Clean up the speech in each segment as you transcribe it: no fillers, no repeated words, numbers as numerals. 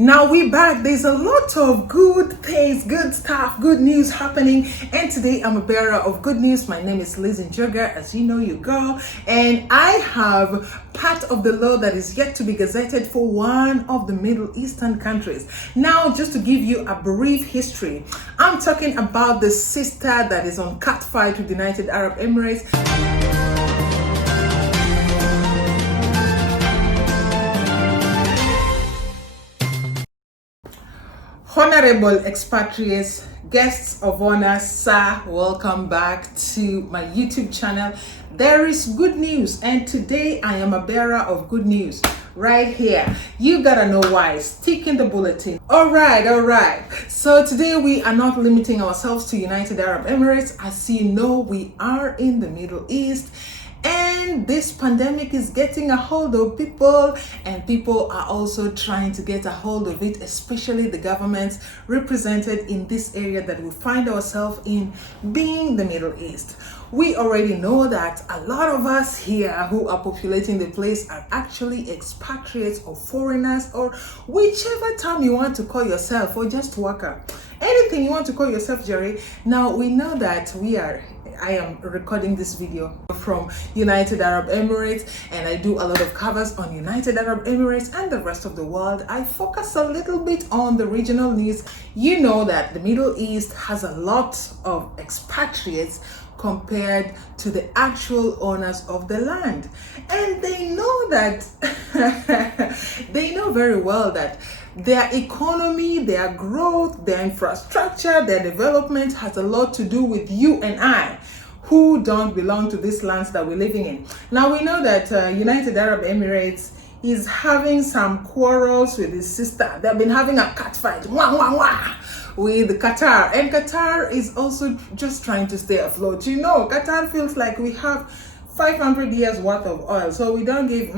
Now we're back. There's a lot of good things, good stuff, good news happening, and today I'm a bearer of good news. My name is Liz Njoga, as you know, you go, and I have part of the law that is yet to be gazetted for one of the Middle Eastern countries. Now, just to give you a brief history, I'm talking about the sister that is on catfight with the United Arab Emirates. Honorable expatriates, guests of honor, sir, welcome back to my YouTube channel. There is good news, and today I am a bearer of good news right here. You gotta know why. Stick in the bulletin. All right. So today we are not limiting ourselves to United Arab Emirates. As you know, we are in the Middle East. And this pandemic is getting a hold of people, and people are also trying to get a hold of it, especially the governments represented in this area that we find ourselves in, being the Middle East. We already know that a lot of us here who are populating the place are actually expatriates or foreigners, or whichever term you want to call yourself, or just worker. Anything you want to call yourself, Jerry. Now we know that I am recording this video from United Arab Emirates, and I do a lot of covers on United Arab Emirates and the rest of the world. I focus a little bit on the regional news. You know that the Middle East has a lot of expatriates compared to the actual owners of the land, and they know that they know very well that their economy, their growth, their infrastructure, their development has a lot to do with you and I, who don't belong to these lands that we're living in. Now we know that United Arab Emirates is having some quarrels with his sister. They've been having a catfight with Qatar, and Qatar is also just trying to stay afloat. You know, Qatar feels like we have 500 years worth of oil, so we don't give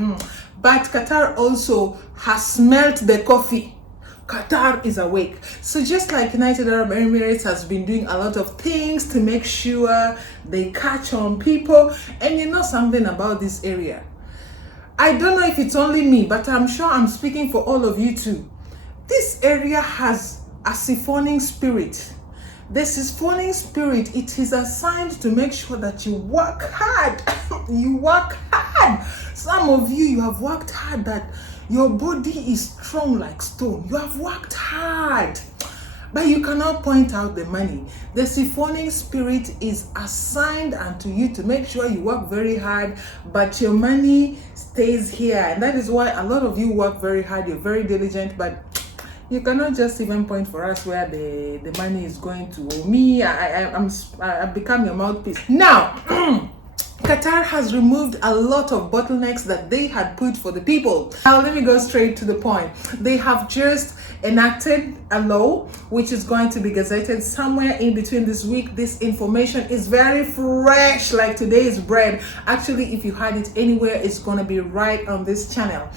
but Qatar also has smelt the coffee. Qatar is awake. So just like United Arab Emirates has been doing a lot of things to make sure they catch on people, and you know something about this area, I don't know if it's only me, but I'm sure I'm speaking for all of you too. This area has a siphoning spirit. The siphoning spirit, it is assigned to make sure that you work hard. You work hard. Some of you have worked hard, that your body is strong like stone. You have worked hard, but you cannot point out the money. The siphoning spirit is assigned unto you to make sure you work very hard, but your money stays here. And that is why a lot of you work very hard, you're very diligent, but you cannot just even point for us where the money is going to. Me, I've become your mouthpiece. Now, Qatar has removed a lot of bottlenecks that they had put for the people. Now, let me go straight to the point. They have just enacted a law which is going to be gazetted somewhere in between this week. This information is very fresh, like today's bread. Actually, if you had it anywhere, it's going to be right on this channel.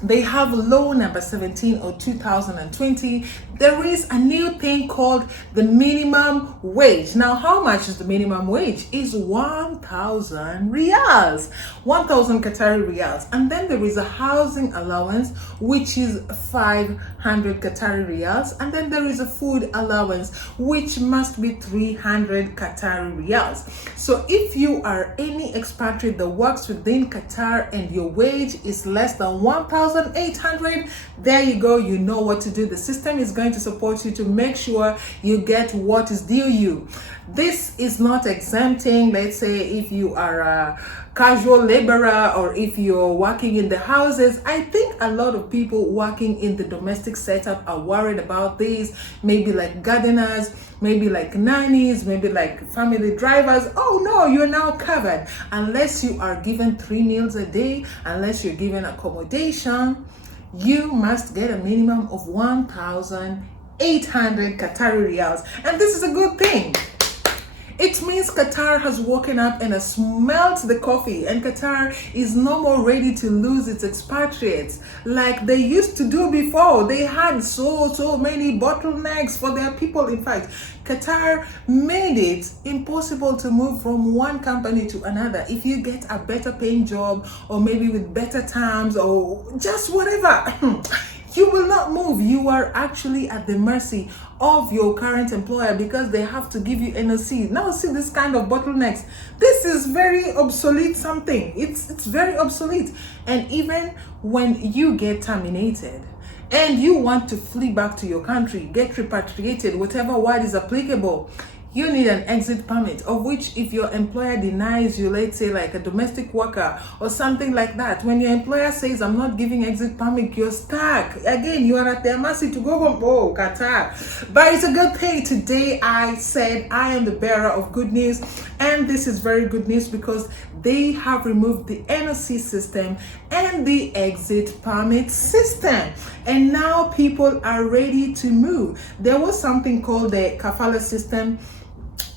They have law number 17 of 2020. There is a new thing called the minimum wage. Now, how much is the minimum wage? Is 1,000 riyals, 1,000 Qatari riyals. And then there is a housing allowance, which is 500 Qatari riyals. And then there is a food allowance, which must be 300 Qatari riyals. So if you are any expatriate that works within Qatar and your wage is less than 1,800, there you go. You know what to do. The system is going to support you to make sure you get what is due you. This is not exempting, let's say, if you are a casual laborer or if you're working in the houses. I think a lot of people working in the domestic setup are worried about this, maybe like gardeners, maybe like nannies, maybe like family drivers. Oh no, you're now covered. Unless you are given 3 meals a day, unless you're given accommodation, you must get a minimum of 1,800 Qatari riyals. And this is a good thing. It means Qatar has woken up and has smelt the coffee, and Qatar is no more ready to lose its expatriates like they used to do before. They had so many bottlenecks for their people. In fact, Qatar made it impossible to move from one company to another. If you get a better paying job, or maybe with better terms, or just whatever, You will not move. You are actually at the mercy of your current employer because they have to give you NOC. Now see this kind of bottlenecks. This is very obsolete something. It's very obsolete. And even when you get terminated and you want to flee back to your country, get repatriated, whatever word is applicable, you need an exit permit, of which if your employer denies you, let's say like a domestic worker or something like that, when your employer says, I'm not giving exit permit, you're stuck. Again, you are at their mercy to go home. Oh, Qatar. But it's a good thing. Today I said I am the bearer of good news, and this is very good news because they have removed the NOC system and the exit permit system, and now people are ready to move. There was something called the Kafala system,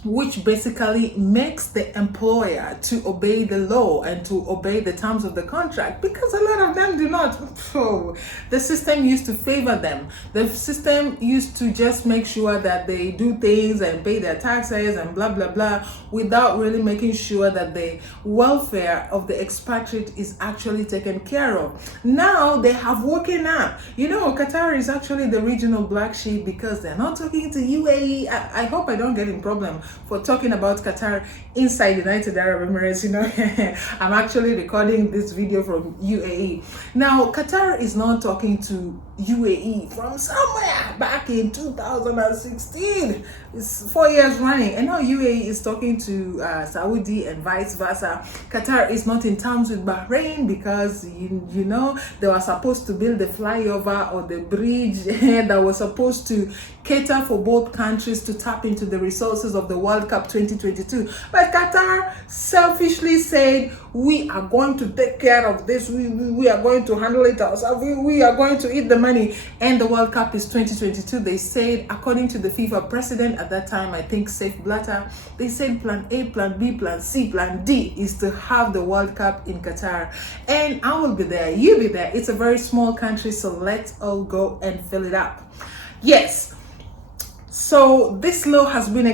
which basically makes the employer to obey the law and to obey the terms of the contract, because a lot of them do not. Oh, the system used to favor them. The system used to just make sure that they do things and pay their taxes and blah blah blah without really making sure that the welfare of the expatriate is actually taken care of. Now they have woken up. You know, Qatar is actually the regional black sheep because they're not talking to UAE. I hope I don't get in problem for talking about Qatar inside United Arab Emirates. You know, I'm actually recording this video from UAE. Now, Qatar is not talking to UAE from somewhere back in 2016. It's 4 years running, and now UAE is talking to Saudi and vice versa. Qatar is not in terms with Bahrain because you know they were supposed to build the flyover or the bridge that was supposed to cater for both countries to tap into the resources of the World Cup 2022. But Qatar selfishly said, we are going to take care of this. We are going to handle it ourselves. We are going to eat the money. And the World Cup is 2022. They said, according to the FIFA president at that time, I think Seif Blatter, they said plan A, plan B, plan C, plan D is to have the World Cup in Qatar. And I will be there. You'll be there. It's a very small country, so let's all go and fill it up. Yes. So this law has been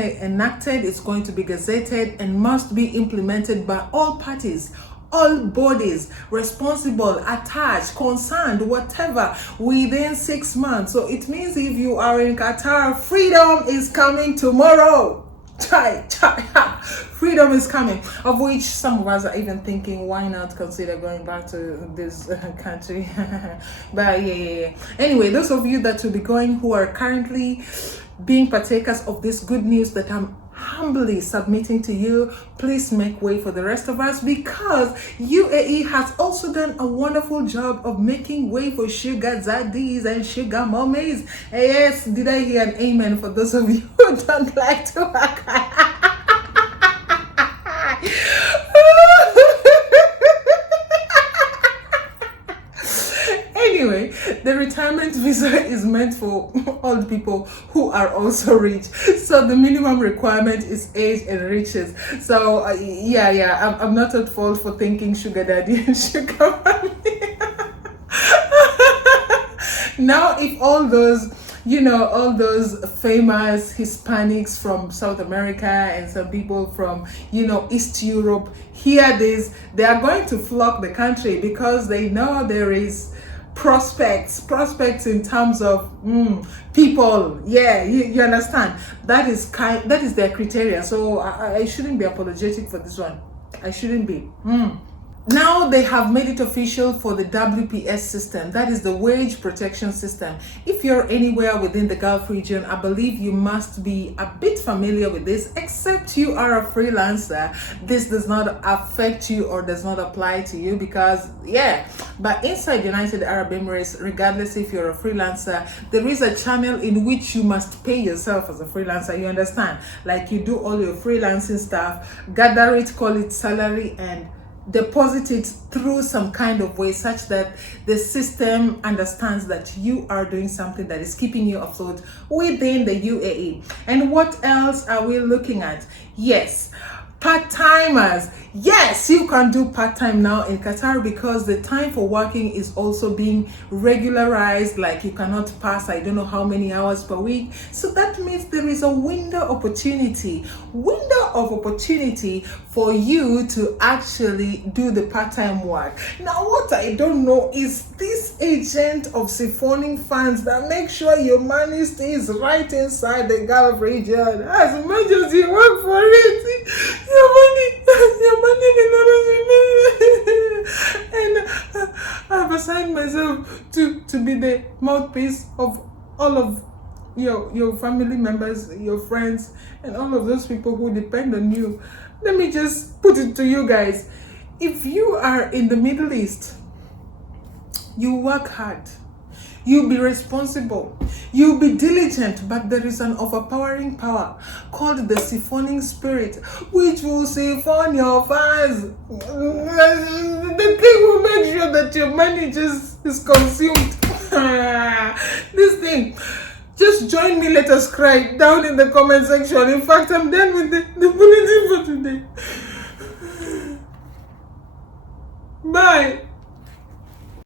enacted. It's going to be gazetted and must be implemented by all parties, all bodies responsible, attached, concerned, whatever, within 6 months. So it means if you are in Qatar, freedom is coming tomorrow. Freedom is coming, of which some of us are even thinking, why not consider going back to this country? But yeah. Anyway, those of you that will be going, who are currently being partakers of this good news that I'm humbly submitting to you, please make way for the rest of us, because UAE has also done a wonderful job of making way for sugar daddies and sugar mommies. Yes, did I hear an amen for those of you who don't like to work? Anyway, the retirement visa is meant for old people who are also rich. So the minimum requirement is age and riches. So I'm not at fault for thinking sugar daddy and sugar mommy. Now, if all those, all those famous Hispanics from South America and some people from, East Europe hear this, they are going to flock the country because they know there is prospects in terms of people. Yeah, you understand. That is their criteria. So I shouldn't be apologetic for this one. I shouldn't be. Now they have made it official for the WPS system, that is the wage protection system. If you're anywhere within the Gulf region, I believe you must be a bit familiar with this, except you are a freelancer. This does not affect you or does not apply to you because, but inside United Arab Emirates, regardless if you're a freelancer, there is a channel in which you must pay yourself as a freelancer, you understand? Like you do all your freelancing stuff, gather it, call it salary, and deposit it through some kind of way such that the system understands that you are doing something that is keeping you afloat within the UAE. And what else are we looking at? Yes, Part-timers, yes, you can do part-time now in Qatar because the time for working is also being regularized. Like you cannot pass I don't know how many hours per week, so that means there is a window of opportunity for you to actually do the part-time work. Now what I don't know is this agent of siphoning funds that make sure your money stays right inside the Gulf region. As much as you work for it, your money and I've assigned myself to be the mouthpiece of all of your family members, your friends, and all of those people who depend on you. Let me just put it to you guys. If you are in the Middle East, you work hard, you be responsible, you be diligent, but there is an overpowering power called the siphoning spirit, which will siphon your funds. The thing will make sure that your money just is consumed. This thing. Just join me, let us cry down in the comment section. In fact, I'm done with the bulletin for today. Bye.